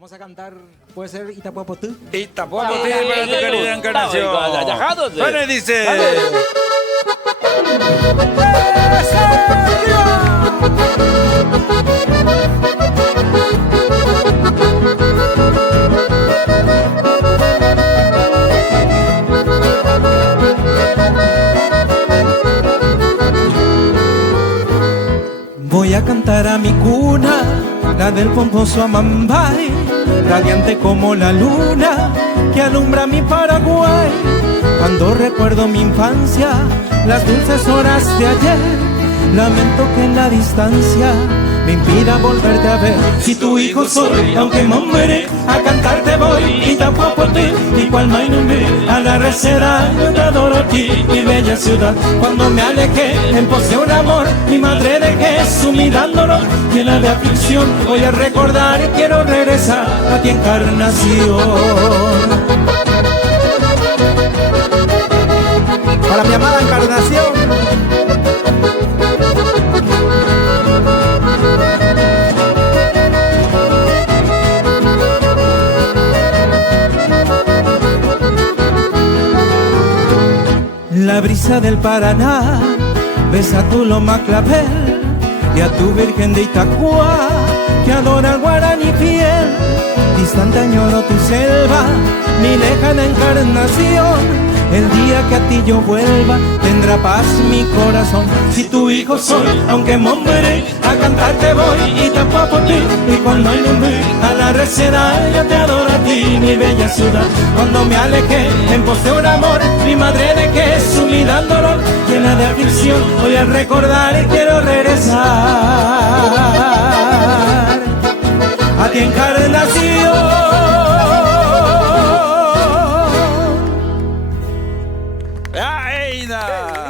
Vamos a cantar, puede ser Itapuapotú. Itapuapotú para tu querida encarnación. Bueno, y dice... Voy a cantar a mi cuna, la del pomposo Amambay, radiante como la luna que alumbra mi Paraguay. Cuando recuerdo mi infancia, las dulces horas de ayer, lamento que en la distancia me impida volverte a ver. Si tu hijo soy, aunque me muere, a cantarte voy. Y tampoco ti, y cual mainumbi, a la recera, yo te adoro a ti, mi bella ciudad. Cuando me alejé, en pos de un amor, mi madre dejé sumidándolo, llena de aflicción. Voy a recordar y quiero regresar a ti, Encarnación. Para mi amada Encarnación. La brisa del Paraná besa tu loma clavel y a tu Virgen de Itacuá que adora el guaraní fiel. Distante añoro tu selva, mi lejana Encarnación. El día que a ti yo vuelva tendrá paz mi corazón. Si tu hijo soy, aunque muere, a cantarte voy. Y tampoco ti, y cuando hay nombre, a la recera yo te adoro a ti, mi bella ciudad. Cuando me alejé en pos de un amor, mi madre dejé sumida en dolor, llena de aflicción. Voy a recordar y quiero regresar a ti, Encarnación. ¡Aida!